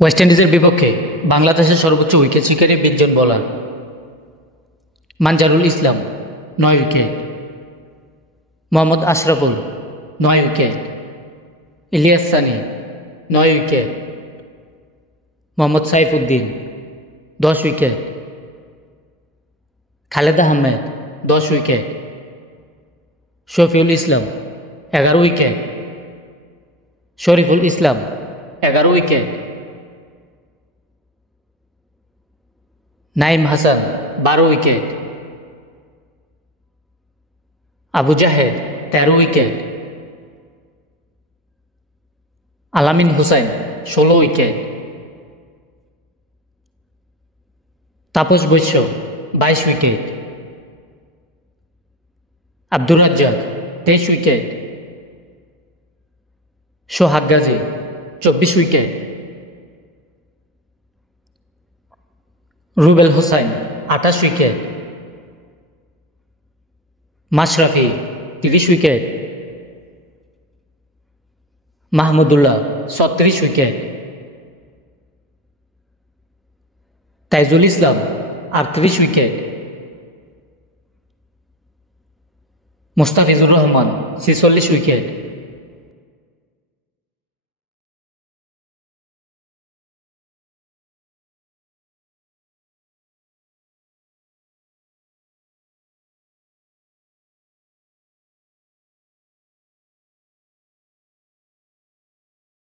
West ইন্ডিজের বিপক্ষে বাংলাদেশের সর্বোচ্চ উইকেট শিকারী ২০ জন bowler. Manjural Islam ৯ wicket, Mohammad Ashraful ৯ wicket, Elias Sunny ৯ wicket, Mohammad Saifuddin ১০ wicket, Khaled Ahmed ১০ wicket, Shafiul Islam ১১ wicket, Shoriful Islam ১১ wicket, Nayeem Hasan ১২ wicket, Abu Jayed ১৩ wicket, Alamin Hossain ১৬ wicket, Tapash Baisya ২২ wicket, Abdur Razzak ২৩ wicket, Sohag Gazi ২৪ wicket, Rubel Hossain ২৮ wicket, Mashrafe ৩০ wicket, Mahmudullah ৩৬ wicket, Taijul ইসলাম ৩৮ wicket, Mustafizur Rahman ৪৬ wicket,